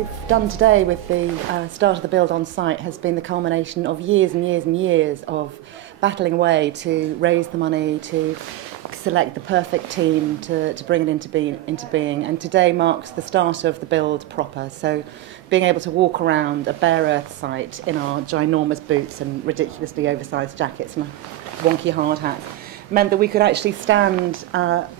we've done today with the start of the build on site has been the culmination of years and years and years of battling away to raise the money, to select the perfect team, to bring it into being. And today marks the start of the build proper. So being able to walk around a bare earth site in our ginormous boots and ridiculously oversized jackets and wonky hard hats meant that we could actually stand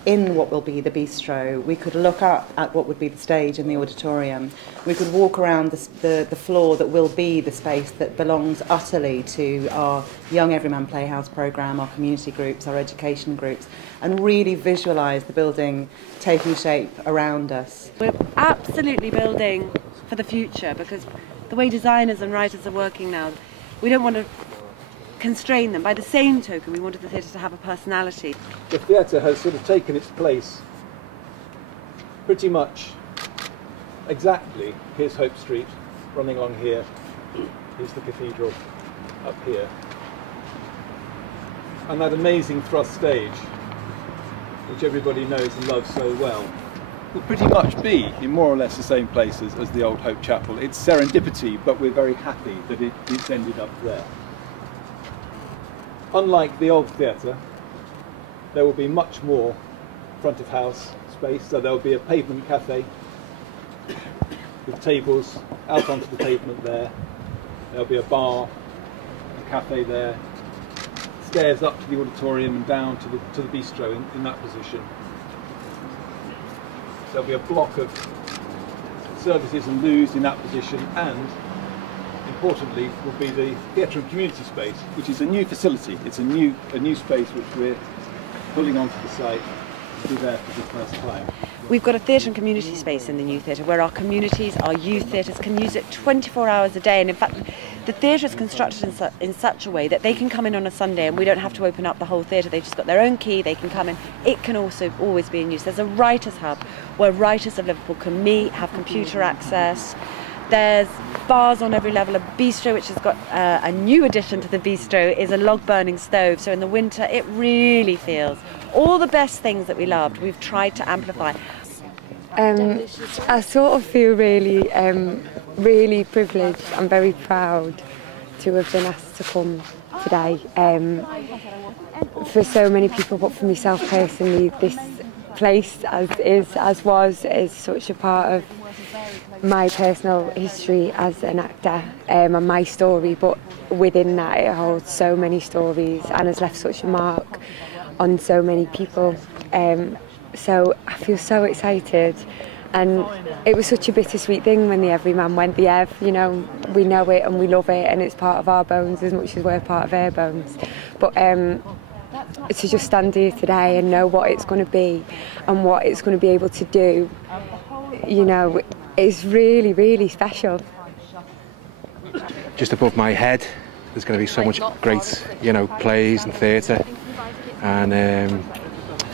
in what will be the bistro. We could look up at what would be the stage in the auditorium. We could walk around the floor that will be the space that belongs utterly to our Young Everyman Playhouse programme, our community groups, our education groups, and really visualise the building taking shape around us. We're absolutely building for the future, because the way designers and writers are working now, we don't want to constrain them. By the same token, we wanted the theatre to have a personality. The theatre has sort of taken its place pretty much exactly. Here's Hope Street running along here. Here's the cathedral up here. And that amazing thrust stage, which everybody knows and loves so well, will pretty much be in more or less the same places as the old Hope Chapel. It's serendipity, but we're very happy that it's ended up there. Unlike the old theatre, there will be much more front of house space, so there will be a pavement cafe with tables out onto the pavement there. There'll be a bar, a cafe there, stairs up to the auditorium and down to the bistro in that position. There'll be a block of services and loos in that position, and importantly will be the theatre and community space, which is a new facility. It's a new space which we're pulling onto the site to be there for the first time. We've got a theatre and community space in the new theatre where our communities, our youth theatres can use it 24 hours a day, and in fact the theatre is constructed in such a way that they can come in on a Sunday and we don't have to open up the whole theatre. They've just got their own key, they can come in. It can also always be in use. There's a writers' hub where writers of Liverpool can meet, have computer access. There's bars on every level. A bistro, which has got a new addition to the bistro, is a log-burning stove. So in the winter, it really feels all the best things that we loved. We've tried to amplify. I sort of feel really, really privileged. I'm very proud to have been asked to come today. For so many people, but for myself personally, this place is such a part of my personal history as an actor and my story, but within that it holds so many stories and has left such a mark on so many people. So I feel so excited, and it was such a bittersweet thing when the Everyman went. The Ev, you know, we know it and we love it, and it's part of our bones as much as we're part of their bones. But to just stand here today and know what it's going to be and what it's going to be able to do, you know, is really, really special. Just above my head, there's going to be so much great, you know, plays and theatre, and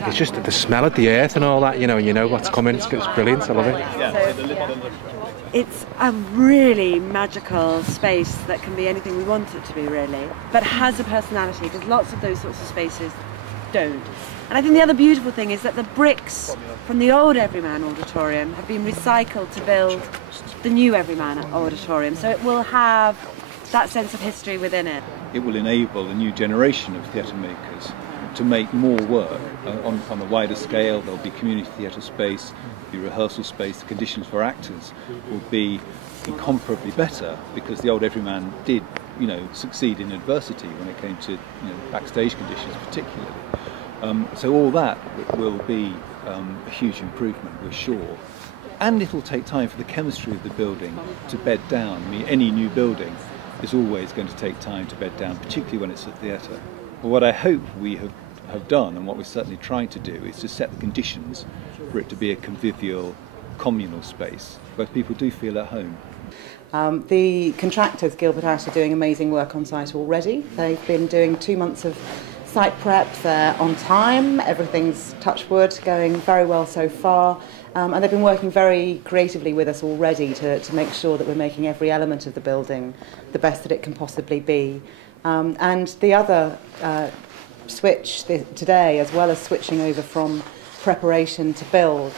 it's just the smell of the earth and all that, you know what's coming. It's brilliant. I love it. It's a really magical space that can be anything we want it to be, really, but has a personality, because lots of those sorts of spaces don't. And I think the other beautiful thing is that the bricks from the old Everyman auditorium have been recycled to build the new Everyman auditorium, so it will have that sense of history within it. It will enable a new generation of theatre makers to make more work on a wider scale. There'll be community theatre space, there'll be rehearsal space. The conditions for actors will be incomparably better, because the old Everyman did, you know, succeed in adversity when it came to, you know, backstage conditions particularly. So all that will be a huge improvement, we're sure. And it will take time for the chemistry of the building to bed down. I mean, any new building is always going to take time to bed down, particularly when it's a theatre. But what I hope we have done, and what we're certainly trying to do, is to set the conditions for it to be a convivial, communal space where people do feel at home. The contractors, Gilbert Ash, are doing amazing work on site already. They've been doing 2 months of site prep. They're on time, everything's, touch wood, going very well so far, and they've been working very creatively with us already to make sure that we're making every element of the building the best that it can possibly be. And the other switch today, as well as switching over from preparation to build,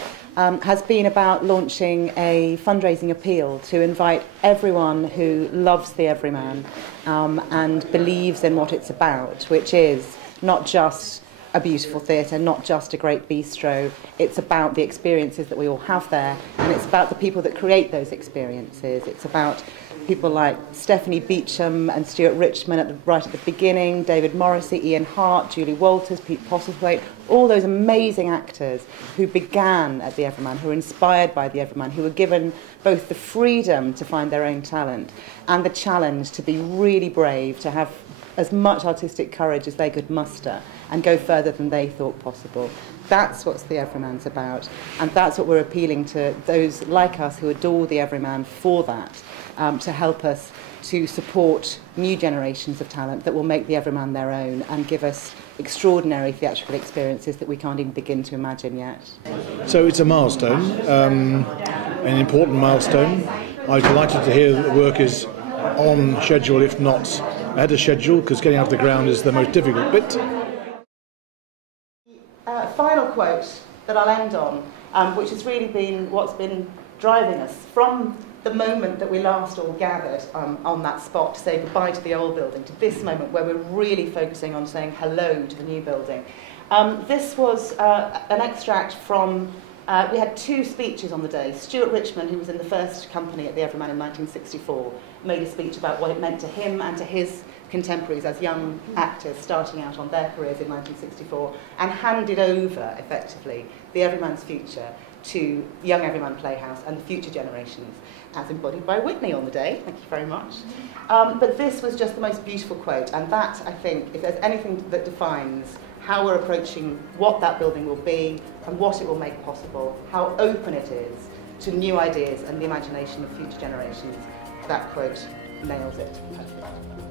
has been about launching a fundraising appeal to invite everyone who loves the Everyman and believes in what it's about, which is not just a beautiful theatre, not just a great bistro. It's about the experiences that we all have there, and it's about the people that create those experiences. It's about people like Stephanie Beecham and Stuart Richmond right at the beginning, David Morrissey, Ian Hart, Julie Walters, Pete Postlethwaite, all those amazing actors who began at the Everyman, who were inspired by the Everyman, who were given both the freedom to find their own talent and the challenge to be really brave, to have as much artistic courage as they could muster and go further than they thought possible. That's what the Everyman's about, and that's what we're appealing to those like us who adore the Everyman for that, to help us to support new generations of talent that will make the Everyman their own and give us extraordinary theatrical experiences that we can't even begin to imagine yet. So it's a milestone, an important milestone. I'm delighted to hear that the work is on schedule, if not ahead of schedule, because getting off the ground is the most difficult bit. Final quote that I'll end on, which has really been what's been driving us from the moment that we last all gathered on that spot to say goodbye to the old building to this moment where we're really focusing on saying hello to the new building. This was an extract from, we had two speeches on the day. Stuart Richmond, who was in the first company at the Everyman in 1964, made a speech about what it meant to him and to his contemporaries as young actors starting out on their careers in 1964, and handed over, effectively, the Everyman's future to Young Everyman Playhouse and the future generations, as embodied by Whitney on the day. Thank you very much. But this was just the most beautiful quote, and that, I think, if there's anything that defines how we're approaching what that building will be and what it will make possible, how open it is to new ideas and the imagination of future generations, that quote nails it perfectly.